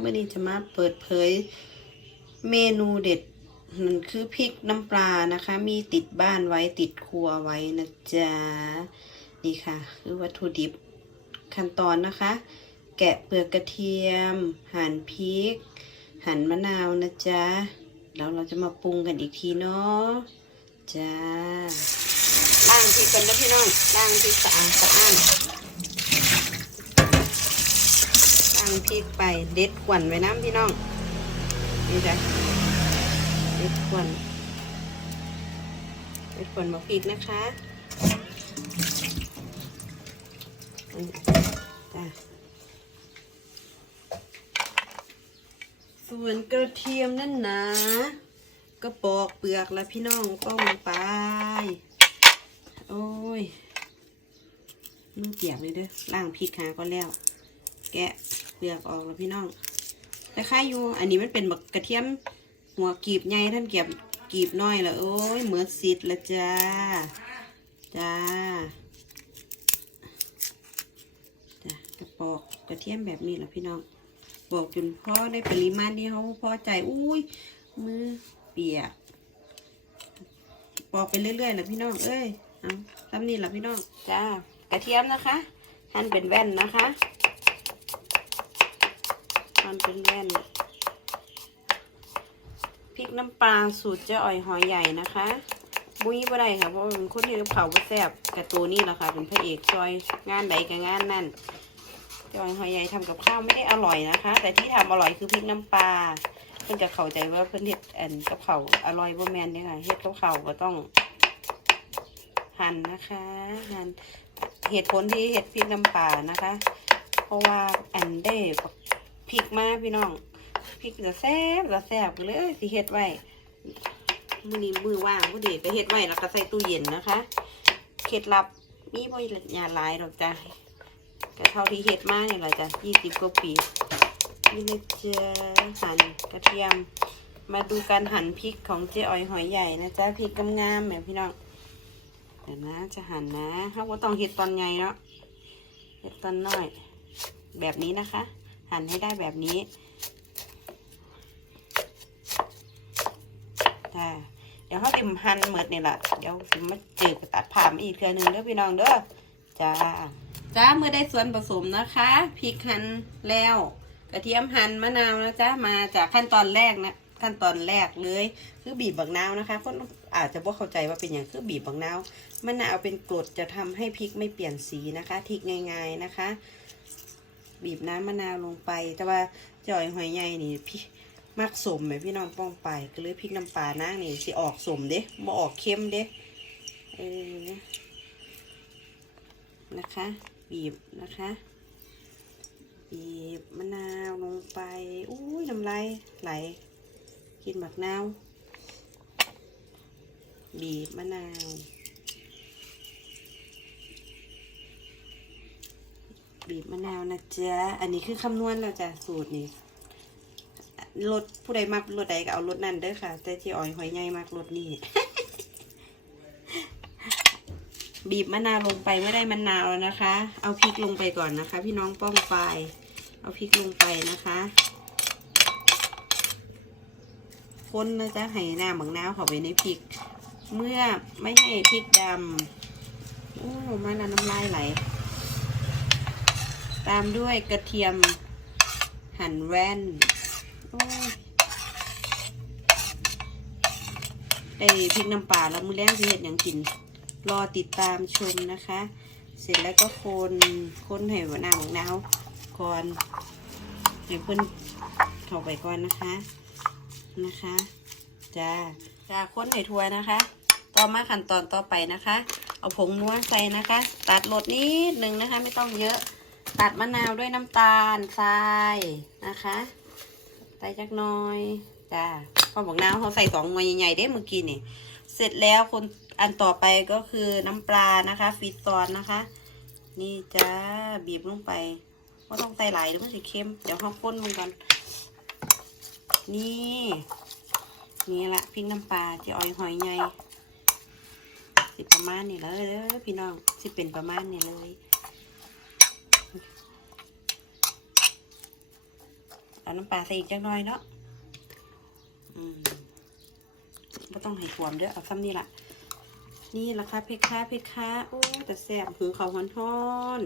เมื่อนี้จะมาเปิดเผยเมนูเด็ดนั่นคือพริกน้ำปลานะคะ มีติดบ้านไว้ติดครัวไว้นะจ๊ะนี่ค่ะ คือวัตถุดิบขั้นตอนนะคะ แกะเปลือกกระเทียม หั่นพริก หั่นมะนาวนะจ๊ะแล้วเราจะมาปรุงกันอีกทีเนาะจ้าล้างพริกกันนะพี่น้องล้างพริกสะอาดสะอ้าน ล้างพริกไปเด็ดขวัญไว้น้ำพี่น้อง นี่จ้ะเด็ดขวัญเด็ดขวัญมาพริกนะคะจ้ะส่วนกระเทียมนั่นนะก็ปอกเปลือกแล้วพี่น้องป้องไป โอ้ยมือเปียกเลยเด้อล่างพริกหาก็แล้ว แกะเปลือกออกแล้วพี่น้องแต่ค่าอยู่ อันนี้มันเป็นบักกระเทียมหัวกีบใหญ่ท่านเก็บกีบน้อยแล้วโอ้ยเหมือนสิทธ์ละจ้า จ้าจ้ะกระปอกกระเทียมแบบนี้แหละพี่น้องบอกจนพ่อได้ปริมาณที่เขาพอใจอุ้ยมือเปียกปอกไปเรื่อยๆแหละพี่น้องเอ้ยเอาทำนี่แหละพี่น้องจ้ากระเทียมนะคะหั่นเป็นแว่นนะคะ หั่นเป็นแว่นพริกน้ำปลาสูตรเจ้าอ่อยหอยใหญ่นะคะบุ้ยบ่ได้ค่ะเพราะเป็นคนที่เผาบ่แซ่บกับตัวนี้แหละค่ะ เป็นพระเอกซอยงานใดกับงานนั่นจอยหอยใหญ่ทำกับข้าวไม่ได้อร่อยนะคะ แต่ที่ทำอร่อยคือพริกน้ำปลาเพื่อนจะเข้าใจว่าเพื่อนเฮ็ดแอนกับเขาอร่อยบ่แมนเนี่ยค่ะเฮ็ดกับเขาก็ต้องหั่นนะคะหั่นเหตุผลที่เฮ็ดพริกน้ำปลานะคะ เพราะว่าแอนได้ พริกมาพี่น้องพริกจะแซ่บจะแซ่บเลยสิเฮ็ดไว้มือนี้มือว่างพอดีไปเฮ็ดไว้แล้วก็ใส่ตู้เย็นนะคะเคล็ดลับมีบ่ยาหลายดอกจ้ะก็เท่าที่เฮ็ดมาเนี่ยแหละจ้ะยี่สิบกว่าปีนี่เลยเจอหั่นกระเทียม มาดูการหั่นพริกของเจ๊อ้อยหอยใหญ่นะจ๊ะพริกงามๆแบบพี่น้องเดี๋ยวนะจะหั่นนะเขาก็ต้องเฮ็ดตอนใหญ่เนาะเฮ็ดตอนน้อย แบบนี้นะคะ หั่นให้ได้แบบนี้จ้าเดี๋ยวเขาติมหั่นเหมือดนี่แหละเดี๋ยวติมมาจืดตัดผ่ามาอีกเทื่อนึงเด้อพี่น้องเด้อจ้าจ้าเมื่อได้ส่วนผสมนะคะพริกหั่นแล้วกระเทียมหั่นมะนาวนะจ๊ะมาจากขั้นตอนแรกนะขั้นตอนแรกเลย คือบีบบักนาวนะคะคนอาจจะบ่เข้าใจว่าเป็นอย่างคือบีบบักนาวมะนาวเป็นกรดจะทำให้พริกไม่เปลี่ยนสีนะคะทิกง่าย ๆนะคะ บีบน้ำมะนาวลงไป แต่ว่าจ่อยหอยใหญ่นี่พี่มักสมไหมพี่น้องป้องไปก็เลยพริกน้ำปลานางนี่สิออกสมเด้บ่ออกเค็มเด้เออนะคะ บีบนะคะ บีบมะนาวลงไปอุ้ยน้ำลายไหล กินหมักนาว บีบมะนาว บีบมะนาวนะจ๊ะ อันนี้คือคำนวณแล้วจ้ะสูตรนี้รสผู้ใดมักรสใดก็เอารสนั่นเด้อค่ะ แต่ที่อ่อยหอยใหญ่มักรสนี่ บีบมะนาวลงไปไม่ได้มะนาวแล้วนะคะ เอาพริกลงไปก่อนนะคะ พี่น้องป้องไปเอาพริกลงไปนะคะคนนะจ๊ะให้หน้าหมังนาวเข้าไปในพริก เมื่อไม่ให้พริกดำโอ้มาน้ำลายไหล ตามด้วยกระเทียมหั่นแว่นโอ้ยได้พริกน้ำปลาแล้วมือแรกที่เห็ดอย่างกิน รอติดตามชมนะคะ เสร็จแล้วก็คนคนให้หัวหน้าหมักนาวก่อนให้เพิ่นเข้าไปก่อนนะคะ นะคะจ้าจ้าคนให้ทัวนะคะ ต่อมาขั้นตอนต่อไปนะคะ เอาผงนัวใส่นะคะ ตัดรสนิดหนึ่งนะคะ ไม่ต้องเยอะ ตัดมะนาวด้วยน้ำตาลทรายนะคะใส่จักน้อยจ้าพอบอกน้ำเขาใส่สองหน่วยใหญ่ๆได้เมื่อกี้นี่เสร็จแล้วคนอันต่อไปก็คือน้ำปลานะคะฟีซอนนะคะ นี่จ้าบีบลงไปก็ต้องใส่หลายเดี๋ยวมันจะเค็มเดี๋ยวเขาข้นมันก่อนนี่นี่ละพริกน้ำปลาจะอ่อยหอยใหญ่สิประมาณนี้เลยพี่น้องสิเป็นประมาณนี้เลย เอาน้ำปลาใส่อีกจักหน่อยเนาะอืมไม่ต้องให้ขวมเด้อเอาซ้ำนี่ละนี่ละค่ะเพคะเพคะโอ้แต่แซ่บหูเขาวฮ้อน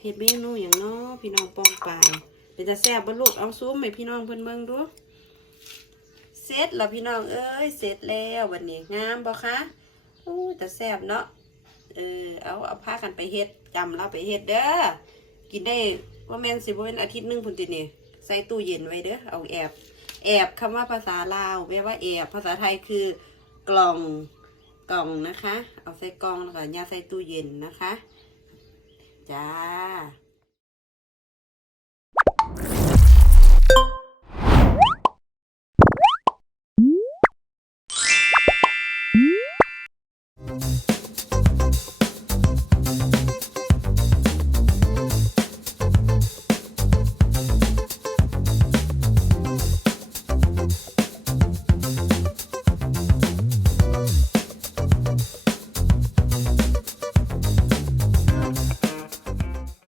เฮ็ดเมนูอย่างเนาะพี่น้องปองปายเป็นจะแซ่บบ่ลูกเอาซูมให้พี่น้องเพิ่อนเบิ่งดูเสร็จแล้วพี่น้องเอ้ยเสร็จแล้ววันนี้งามบ่คะโอ้แต่แซ่บเนาะเออเอาเอาพากันไปเฮ็ดจำเราไปเฮ็ดเด้อกินได้ ว่าแม่นสิบ่เป็นอาทิตย์หนึ่งพุ่นตินี่ใส่ตู้เย็นไว้เด้อเอาแอบ แอบคำว่าภาษาลาวแปลว่าแอบภาษาไทยคือกล่องกล่องนะคะ เอาใส่กล่องแล้วก็ย่าใส่ตู้เย็นนะคะ จ้า